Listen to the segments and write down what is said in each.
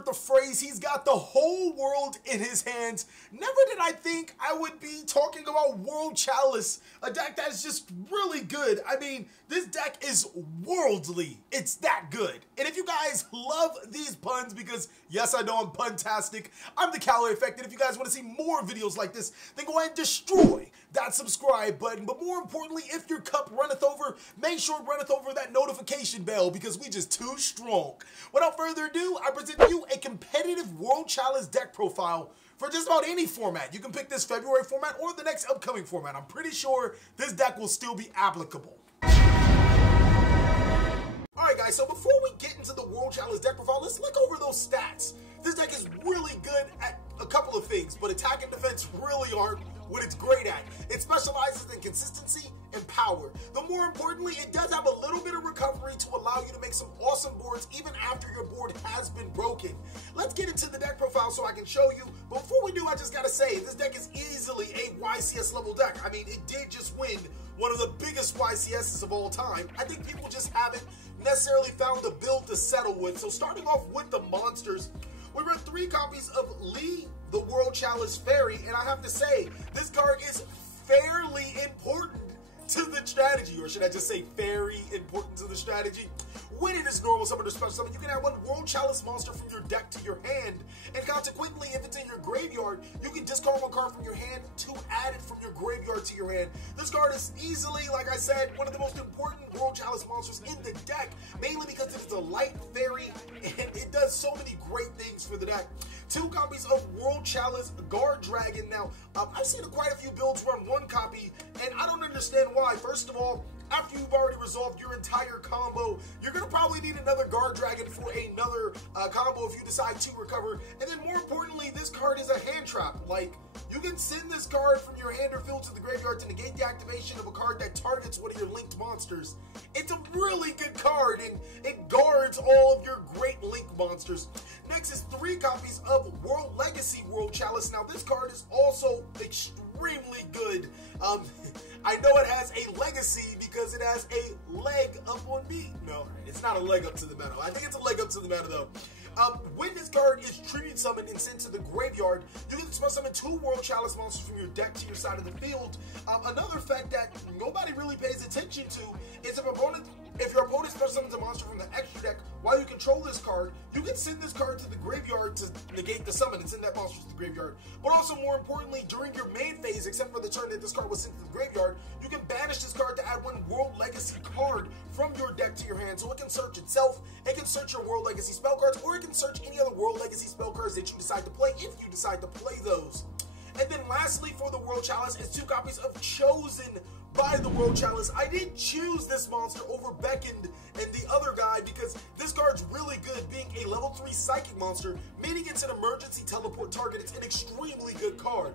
heard the phrase, he's got the whole world in his hands. Never did I think I would be talking about World Chalice, a deck that is just really good. I mean, this deck is worldly. It's that good. And if you guys love these puns, because yes, I know I'm puntastic, I'm TheCaliEffect, and if you guys want to see more videos like this, then go ahead and destroy that subscribe button. But more importantly, if your cup runneth over, make sure it runneth over that notification bell, because we just too strong. Without further ado, I present you a competitive World Chalice deck profile for just about any format. You can pick this February format or the next upcoming format. I'm pretty sure this deck will still be applicable. Alright guys, so before we get into the World Chalice deck profile, let's look over those stats. This deck is really good at a couple of things, but attack and defense really aren't what it's great at. It specializes in consistency and power. Though more importantly, it does have a little bit of recovery to allow you to make some awesome boards even after your board has been broken. Let's get into the deck profile so I can show you. But before we do, I just gotta say, this deck is easily a YCS level deck. I mean, it did just win one of the biggest YCSs of all time. I think people just haven't necessarily found a build to settle with. So starting off with the monsters, we run 3 copies of Lee, the World Chalice Fairy, and I have to say, this card is fairly important to the strategy, or should I just say very important to the strategy? When it is normal summon or special summon, you can add 1 World Chalice monster from your deck to your hand, and consequently, if it's in your graveyard, you can discard 1 card from your hand to add it from your graveyard to your hand. This card is easily, like I said, one of the most important World Chalice monsters in the deck, mainly because it is a light fairy, and it does so many great things for the deck. 2 copies of World Chalice Guard Dragon. Now, I've seen quite a few builds run 1 copy, and I don't understand why. First of all, after you've already resolved your entire combo, you're going to probably need another Guard Dragon for another combo if you decide to recover. And then more importantly, this card is a hand trap. Like, you can send this card from your hand or field to the graveyard to negate the activation of a card that targets one of your linked monsters. It's a really good card, and it guards all of your great link monsters. Next is 3 copies of World Legacy World Chalice. Now, this card is also extremely good. I know it has a legacy because it has a leg up on me. No, it's not a leg up to the meta. I think it's a leg up to the meta though. When this card is tribute summoned and sent to the graveyard, you can special summon 2 World Chalice monsters from your deck to your side of the field. Another fact that nobody really pays attention to is if your opponent special summons a monster from the extra deck while you control this card, you can send this card to the graveyard to negate the summon and send that monster to the graveyard. But also more importantly, during your main phase, except for the turn that this card was sent to the graveyard, you can banish this card to add 1 World Legacy card from your deck to your hand. So it can search itself, it can search your World Legacy spell cards, or it can search any other World Legacy spell cards that you decide to play if you decide to play those. And then lastly for the World Chalice is 2 copies of Chosen by the World Chalice. I did choose this monster over Beckoned and the other guy because this card's really good, being a level 3 psychic monster, meaning it's an emergency teleport target. It's an extremely good card.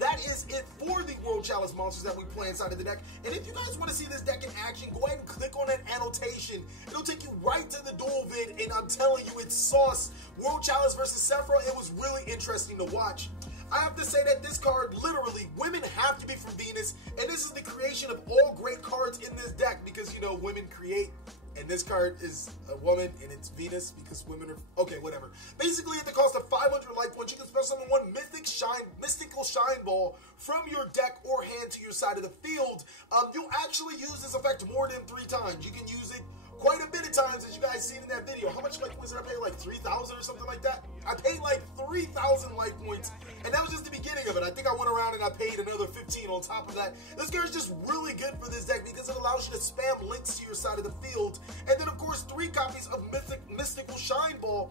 That is it for the World Chalice monsters that we play inside of the deck. And if you guys want to see this deck in action, go ahead and click on that annotation. It'll take you right to the duel vid, and I'm telling you, it's sauce. World Chalice versus Sephiroth, it was really interesting to watch. I have to say that this card, literally, women have to be from Venus, and this is the creation of all great cards in this deck because, you know, women create, and this card is a woman, and it's Venus because women are, okay, whatever. Basically, at the cost of 500 life points, you can special summon 1 mystical shine ball from your deck or hand to your side of the field. You'll actually use this effect more than 3 times. You can use it quite a bit of times, as you guys seen in that video. How much life points did I pay? Like 3,000 or something like that? I paid like 3,000 life points, and that was just the beginning of it. I think I went around and I paid another 15 on top of that. This card is just really good for this deck because it allows you to spam links to your side of the field. And then, of course, 3 copies of Mystical Shine Ball.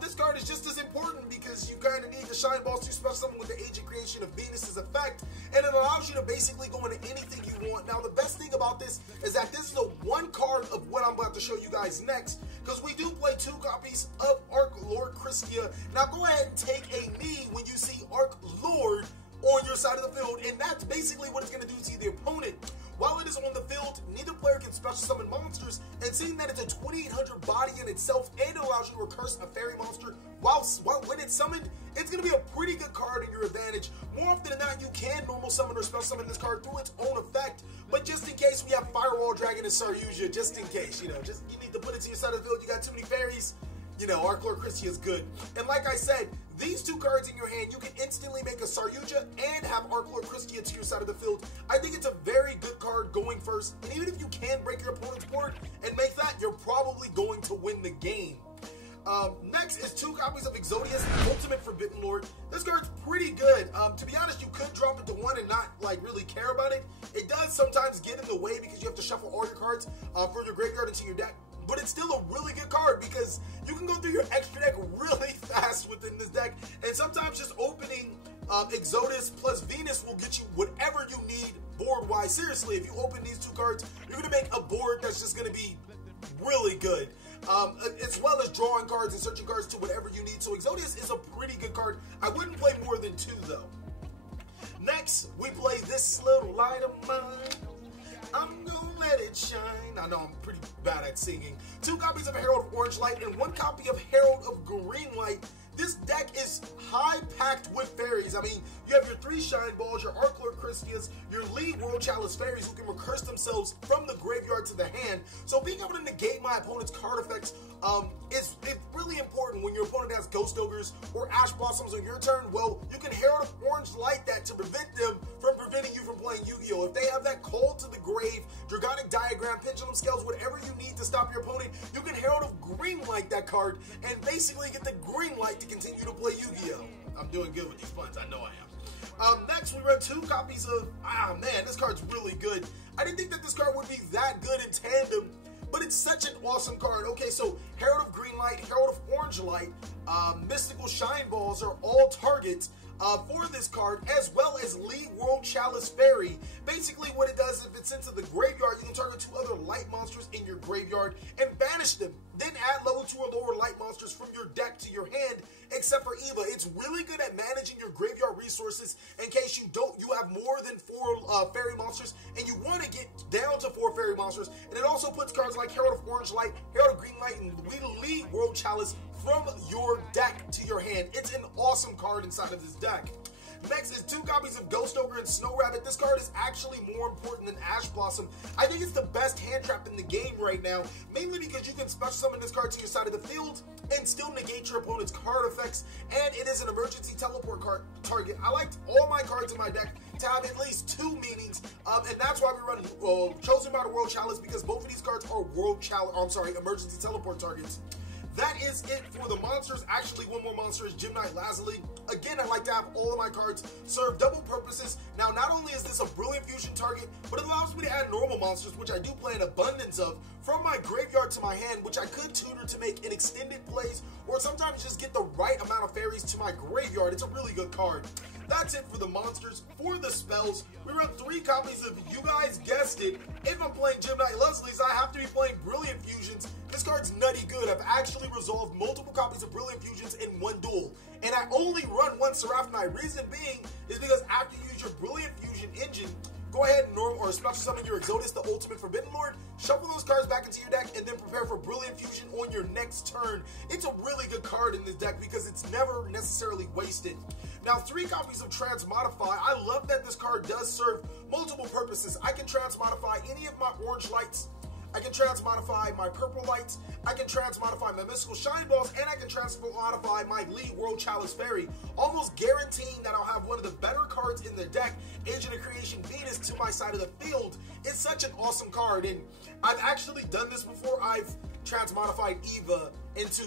This card is just as important because you kind of need the Shine Balls to special summon with the agent creation of Venus's effect, and it allows you to basically go into anything you want. Now, the best thing about this is that this is the 1 card of what I'm about to show you guys next, because we do play 2 copies of Archlord Krystya. Now, go ahead and take a knee when you see Archlord on your side of the field, and that's basically what it's going to do to the opponent. While it is on the field, neither player can special summon monsters, and seeing that it's a 2800 body in itself, and it allows you to recurse a fairy monster when it's summoned, it's going to be a pretty good card in your advantage. More often than not, you can normal summon or special summon this card through its own effect, but just in case we have Firewall Dragon and Saryuja, just in case, you know, just you need to put it to your side of the field, you got too many fairies, you know, Archlord Krystya is good. And like I said, these two cards in your hand, you can instantly make a Yugioh and have Archlord Krystya to your side of the field. I think it's a very good card going first, and even if you can break your opponent's board and make that, you're probably going to win the game. Next is 2 copies of Exodius, Ultimate Forbidden Lord. This card's pretty good. To be honest, you could drop it to 1 and not like really care about it. It does sometimes get in the way because you have to shuffle all your cards from your graveyard into your deck. But it's still a really good card because you can go through your extra deck really fast within this deck. And sometimes just opening Exodius plus Venus will get you whatever you need board-wise. Seriously, if you open these 2 cards, you're going to make a board that's just going to be really good. As well as drawing cards and searching cards to whatever you need. So Exodius is a pretty good card. I wouldn't play more than 2 though. Next, we play This Little Light of Mine. I'm gonna let it shine. I know I'm pretty bad at singing. 2 copies of Herald of Orange Light and 1 copy of Herald of Green Light. This deck is high-packed with fairies. I mean, you have your 3 Shine Balls, your Archlord Krystyas, your lead World Chalice fairies who can recurse themselves from the graveyard to the hand. So being able to negate my opponent's card effects is really important when your opponent has Ghost Ogres or Ash Blossoms on your turn. Well, you can Herald of Orange Light that to prevent them from preventing you from playing Yu-Gi-Oh! If they have that Call to the Grave, Dragonic Diagram, Pendulum Scales, whatever you need to stop your opponent, you can Herald of Green Light that card and basically get the green light to continue to play Yu-Gi-Oh! I'm doing good with these puns, I know I am. Next, we run 2 copies of, man, this card's really good. I didn't think that this card would be that good in tandem, but it's such an awesome card. Okay, so Herald of Green Light, Herald of Orange Light, Mystical Shine Balls are all targets for this card, as well as Lead World Chalice Fairy. Basically, what it does, if it's into the graveyard, you can target 2 other light monsters in your graveyard and banish them. Then add level 2 or lower light monsters from your deck to your hand, except for Eva. It's really good at managing your graveyard resources in case you have more than 4 fairy monsters and you want to get down to 4 fairy monsters. And it also puts cards like Herald of Orange Light, Herald of Green Light, and Lead World Chalice from your deck to your hand. It's an awesome card inside of this deck. Next is 2 copies of Ghost Ogre and Snow Rabbit. This card is actually more important than Ash Blossom. I think it's the best hand trap in the game right now, mainly because you can special summon this card to your side of the field and still negate your opponent's card effects, and it is an emergency teleport card target. I liked all my cards in my deck to have at least 2 meanings, and that's why we run Chosen by the World Chalice, because both of these cards are emergency teleport targets. That is it for the monsters. Actually, one more monster is Gym Knight Lazuli. Again, I like to have all of my cards serve double purposes. Now, not only is this a Brilliant Fusion target, but it allows me to add normal monsters, which I do play an abundance of, from my graveyard to my hand, which I could tutor to make an extended plays, or sometimes just get the right amount of fairies to my graveyard. It's a really good card. That's it for the monsters. For the spells, we run 3 copies of, you guys guessed it, if I'm playing Gym Knight Leslie's, I have to be playing Brilliant Fusions. This card's nutty good. I've actually resolved multiple copies of Brilliant Fusions in 1 duel. And I only run 1 Seraph Knight. Reason being is because after you use your Brilliant Fusion engine, go ahead and normal or special summon your Exodius, the Ultimate Forbidden Lord, shuffle those cards back into your deck, and then prepare for Brilliant Fusion on your next turn. It's a really good card in this deck because it's never necessarily wasted. Now, 3 copies of Transmodify. I love that this card does serve multiple purposes. I can Transmodify any of my orange lights, I can Transmodify my purple lights, I can Transmodify my Mystical Shine Balls, and I can Transmodify my Lead World Chalice Fairy, almost guaranteeing that I'll have one of the better cards in the deck, Agent of Creation Venus, to my side of the field. It's such an awesome card, and I've actually done this before. I've Transmodified Eva into,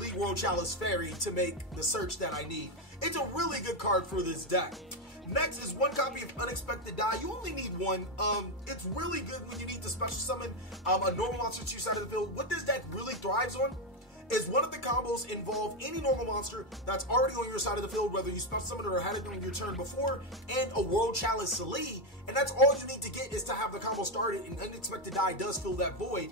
Lead World Chalice Fairy to make the search that I need. It's a really good card for this deck. Next is 1 copy of Unexpected Die. You only need 1. It's really good when you need to special summon a normal monster to your side of the field. What this deck really thrives on is one of the combos involve any normal monster that's already on your side of the field, whether you special summon it or had it on your turn before, and a World Chalice Celie, and that's all you need to get is to have the combo started, and Unexpected Die does fill that void.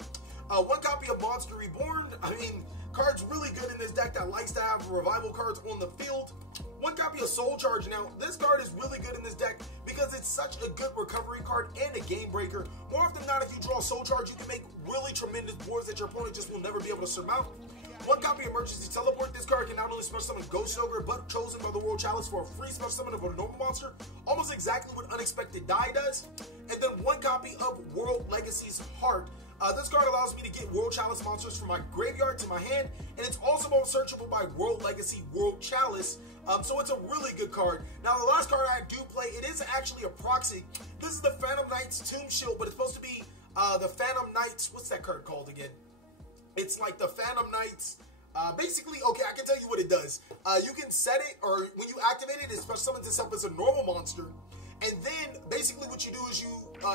1 copy of Monster Reborn. I mean, cards really good in this deck that likes to have revival cards on the field. 1 copy of Soul Charge. Now, this card is really good in this deck because it's such a good recovery card and a game breaker. More often than not, if you draw Soul Charge, you can make really tremendous boards that your opponent just will never be able to surmount. 1 copy of Emergency Teleport. This card can not only special summon Ghost Ogre, but Chosen by the World Chalice for a free special summon of a normal monster. Almost exactly what Unexpected Die does. And then 1 copy of World Legacy's Heart. This card allows me to get World Chalice monsters from my graveyard to my hand, and it's also more searchable by World Legacy World Chalice. So it's a really good card. Now, the last card I do play, it is actually a proxy. This is the Phantom Knights Tomb Shield, but it's supposed to be the Phantom Knights. What's that card called again? It's like the Phantom Knights. Basically, okay, I can tell you what it does. You can set it, or when you activate it, it special summons itself as a normal monster. And then, basically, what you do is you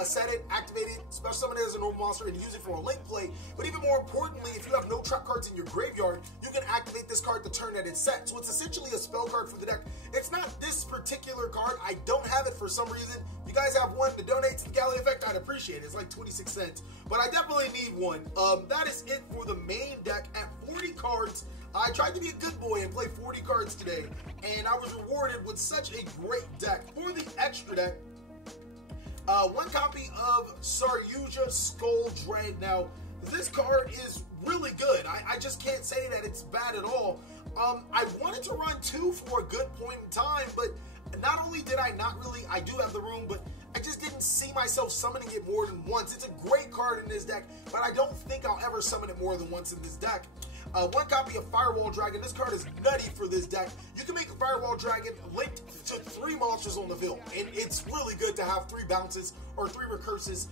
set it, activate it, special summon it as a normal monster, and use it for a link play. But even more importantly, if you have no trap cards in your graveyard, you can activate this card the turn that it's set. So it's essentially a spell card for the deck. It's not this particular card. I don't have it for some reason. If you guys have one to donate to the TheCaliEffect, I'd appreciate it. It's like 26 cents. But I definitely need one. That is it for the main deck at 40 cards. I tried to be a good boy and play 40 cards today, and I was rewarded with such a great deck. For the extra deck, one copy of Yugioh Skull Dread. Now, this card is really good. I just can't say that it's bad at all. I wanted to run 2 for a good point in time, but not only did I I do have the room, but I just didn't see myself summoning it more than once. It's a great card in this deck, but I don't think I'll ever summon it more than once in this deck. One copy of Firewall Dragon. This card is nutty for this deck. You can make a Firewall Dragon linked to 3 monsters on the field, and it's really good to have 3 bounces or 3 recurses.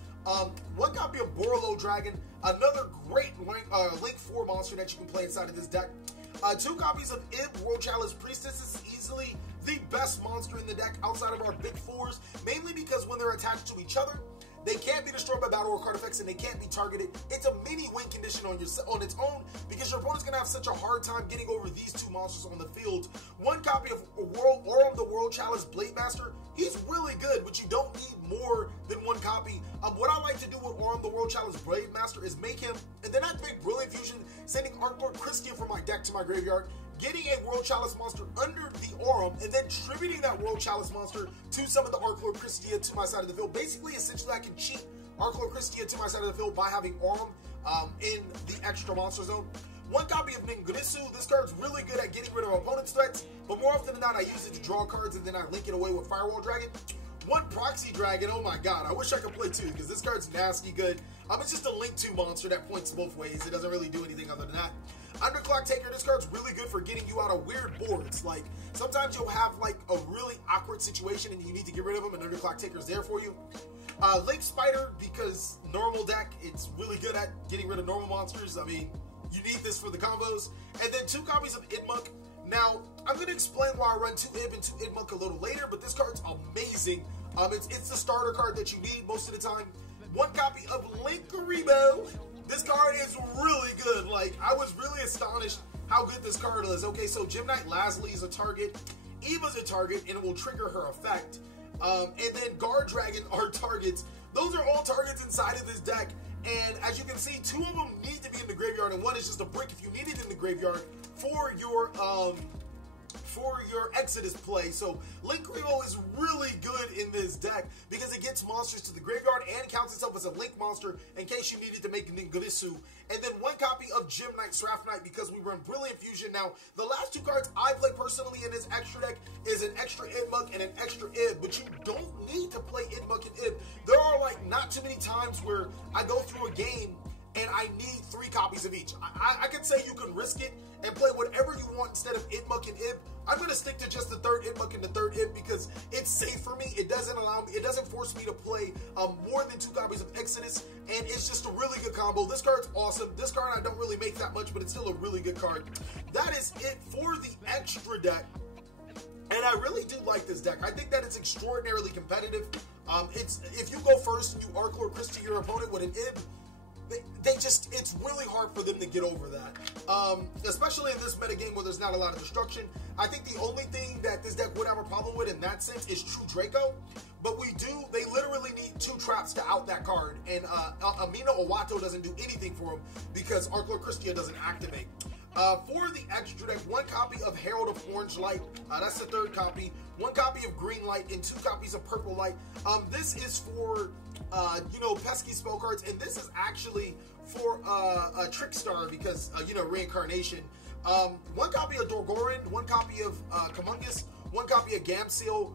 One copy of Borolo Dragon, another great link 4 monster that you can play inside of this deck. 2 copies of Ib, World Chalice Priestess. This is easily the best monster in the deck outside of our big 4s, mainly because when they're attached to each other, they can't be destroyed by battle or card effects, and they can't be targeted. It's a mini win condition on its own, because your opponent's gonna have such a hard time getting over these 2 monsters on the field. 1 copy of the World Chalice Blade Master. He's really good, but you don't need more than 1 copy. What I like to do with the World Chalice Blade Master is make him, and then activate Brilliant Fusion, sending Archlord Krystya from my deck to my graveyard, getting a World Chalice monster under the Aurum, and then tributing that World Chalice monster to summon the Archlord Krystya to my side of the field. Basically, essentially, I can cheat Archlord Krystya to my side of the field by having Aurum in the extra monster zone. 1 copy of Ningirisu. This card's really good at getting rid of opponent's threats, but more often than not, I use it to draw cards, and then I link it away with Firewall Dragon. 1 Proxy Dragon. Oh my god, I wish I could play 2, because this card's nasty good. It's just a link 2 monster that points both ways. It doesn't really do anything other than that. Underclock Taker. This card's really good for getting you out of weird boards. Like, sometimes you'll have like a really awkward situation and you need to get rid of them, and Underclock Taker's there for you. Link Spider, because normal deck, it's really good at getting rid of normal monsters. I mean, you need this for the combos. And then 2 copies of Idmunk. Now, I'm going to explain why I run 2 Ib and 2 Idmunk a little later, but this card's amazing. It's the starter card that you need most of the time. 1 copy of Linkuriboh. This card is really good. Like, I was really astonished how good this card is. Okay, so Gem Knight Lasley is a target, Eva's a target, and it will trigger her effect. And then Guard Dragon are targets. Those are all targets inside of this deck. And as you can see, 2 of them need to be in the graveyard, and 1 is just a brick if you need it in the graveyard for your Exodus play. So Linkuriboh is really good in this deck because it gets monsters to the graveyard and counts itself as a link monster in case you needed to make Ningirisu. And then 1 copy of Gem Knight Sraf Knight because we run Brilliant Fusion. Now, the last 2 cards I play personally in this extra deck is an extra Idmunk and an extra Ib, but you don't need to play Idmunk and Ib. There are like not too many times where I go through a game and I need 3 copies of each. I could say you can risk it and play whatever you want instead of Idmunk and Ib. I'm going to stick to just the 3rd Idmunk and the 3rd Ib because it's safe for me. It doesn't allow me, it doesn't force me to play more than 2 copies of Exodus, and it's just a really good combo. This card's awesome. This card I don't really make that much, but it's still a really good card. That is it for the extra deck. And I really do like this deck. I think that it's extraordinarily competitive. If you go first and you Archlord Krystya your opponent with an Ib, it's really hard for them to get over that. Especially in this metagame where there's not a lot of destruction. I think the only thing that this deck would have a problem with in that sense is True Draco. But they literally need 2 traps to out that card. And Amina Owato doesn't do anything for him because Archlord Krystya doesn't activate. For the extra deck, 1 copy of Herald of Orange Light. That's the 3rd copy. 1 copy of Green Light and 2 copies of Purple Light. This is for pesky spell cards, and this is actually for a Trickstar because reincarnation. 1 copy of Dorgoran, 1 copy of Kamungus, 1 copy of Gamseal.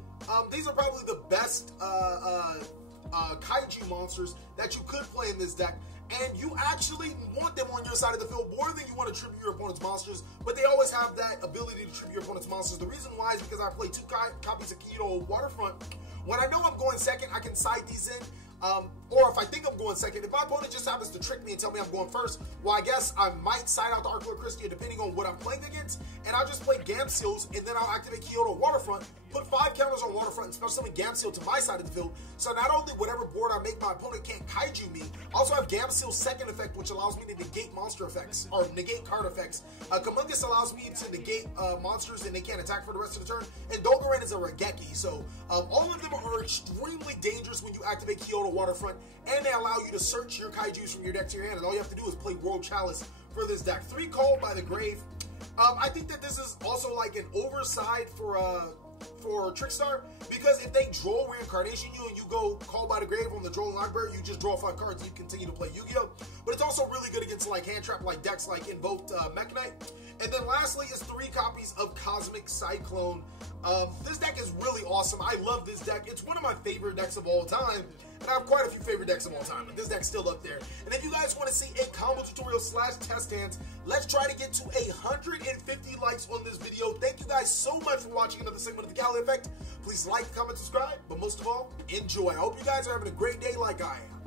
These are probably the best Kaiju monsters that you could play in this deck. and you actually want them on your side of the field more than you want to tribute your opponent's monsters, but they always have that ability to tribute your opponent's monsters. The reason why is because I play 2 copies of Yugioh Waterfront. When I know I'm going second, I can side these in. Or if I think I'm going second, if my opponent just happens to trick me and tell me I'm going first, well, I guess I might side out the Archlord Krystya depending on what I'm playing against, and I'll just play Gamseals, and then I'll activate Yugioh Waterfront, put 5 counters on Waterfront, and special summon Gamseel to my side of the field. So not only whatever board I make, my opponent can't Kaiju me, I also have Gamseal's second effect, which allows me to negate monster effects, or negate card effects. Kamungus allows me to negate monsters, and they can't attack for the rest of the turn, and Dolgaran is a Regeki. So all of them are extremely dangerous when you activate Yugioh Waterfront, and they allow you to search your Kaijus from your deck to your hand, and all you have to do is play World Chalice for this deck. 3 Called by the Grave. I think that this is also like an overside for Trickstar, because if they draw Reincarnation you and you go Called by the Grave on the Drone Library, you just draw 5 cards and you continue to play Yu-Gi-Oh! But it's also really good against like hand trap like decks like Invoked Mekk-Knight. And then lastly is 3 copies of Cosmic Cyclone. This deck is really awesome. I love this deck. It's one of my favorite decks of all time. And I have quite a few favorite decks of all time, but this deck's still up there. And if you guys want to see a combo tutorial / test hands, let's try to get to 150 likes on this video. Thank you guys so much for watching another segment of the Cali Effect. Please like, comment, subscribe, but most of all, enjoy. I hope you guys are having a great day like I am.